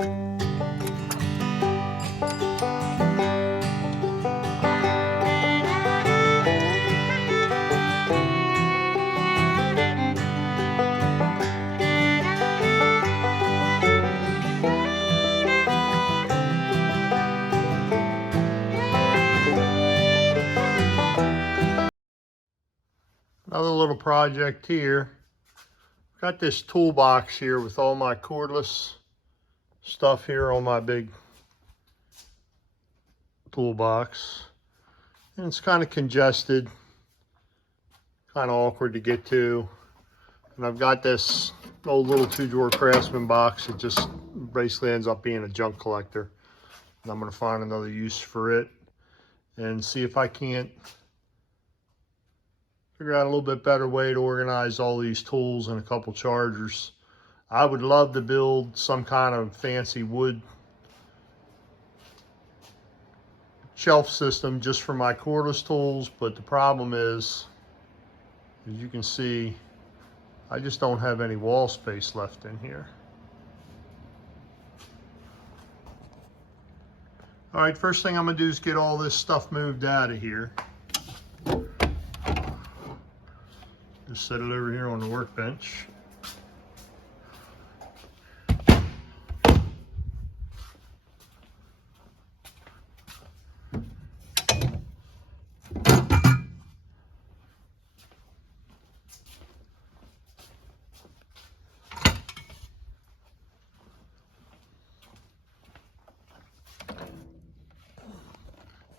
Another little project here. Got this toolbox here with all my cordless stuff here on my big toolbox. And it's kind of congested, kind of awkward to get to. And I've got this old little 2-drawer Craftsman box. It just basically ends up being a junk collector. And I'm going to find another use for it and see if I can't figure out a little bit better way to organize all these tools and a couple chargers. I would love to build some kind of fancy wood shelf system just for my cordless tools, but the problem is, as you can see, I just don't have any wall space left in here. All right, first thing I'm gonna do is get all this stuff moved out of here. Just set it over here on the workbench.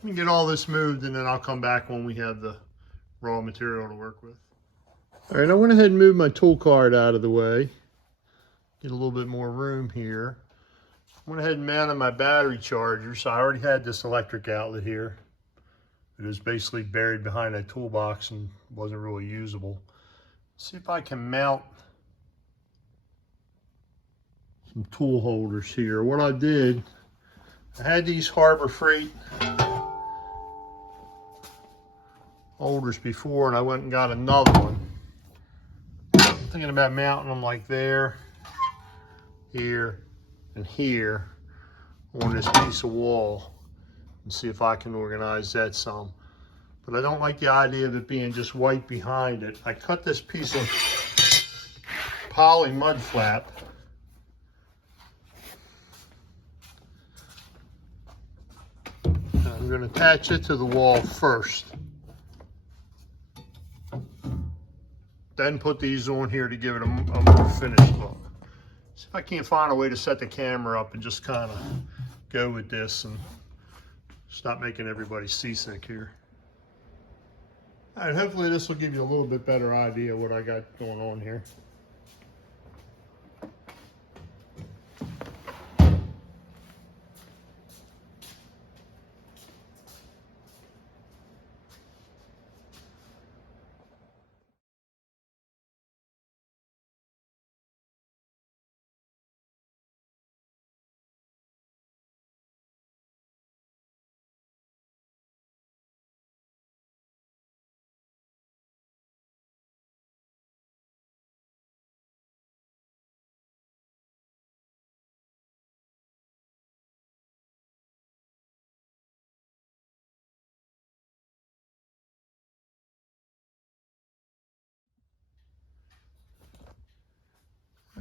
Let me get all this moved and then I'll come back when we have the raw material to work with. All right, I went ahead and moved my tool cart out of the way. Get a little bit more room here. I went ahead and mounted my battery charger. So I already had this electric outlet here. It was basically buried behind a toolbox and wasn't really usable. Let's see if I can mount some tool holders here. What I did, I had these Harbor Freight holders before and I went and got another one. I'm thinking about mounting them like there, here, and here on this piece of wall and see if I can organize that some. But I don't like the idea of it being just white behind it. I cut this piece of poly mud flap. I'm going to attach it to the wall first. Then put these on here to give it a more finished look. See if I can't find a way to set the camera up and just kind of go with this and stop making everybody seasick here. All right, hopefully this will give you a little bit better idea of what I got going on here.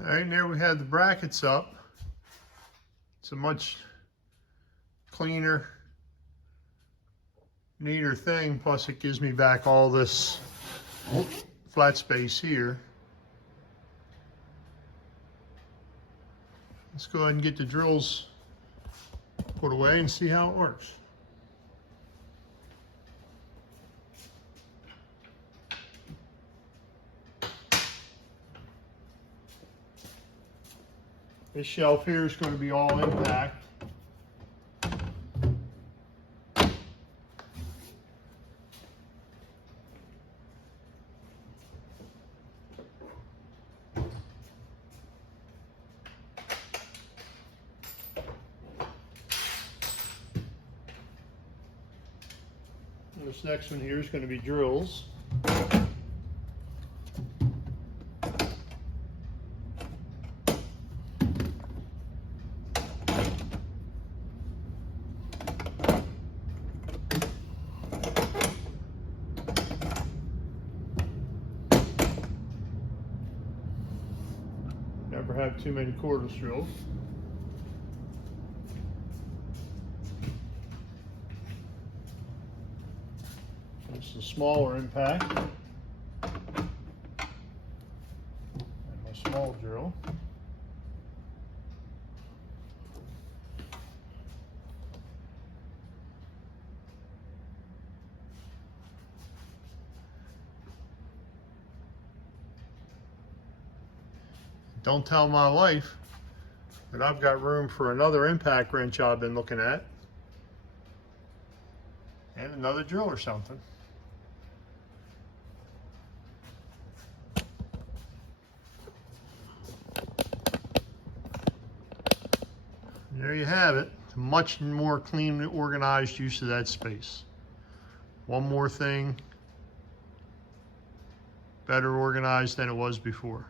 All right, and there we have the brackets up. It's a much cleaner, neater thing. Plus it gives me back all this flat space here. Let's go ahead and get the drills put away and see how it works. This shelf here is going to be all impact. And this next one here is going to be drills. have too many cordless drills. This is a smaller impact. And my small drill. Don't tell my wife that I've got room for another impact wrench I've been looking at. And another drill or something. There you have it. Much more clean, organized use of that space. One more thing, better organized than it was before.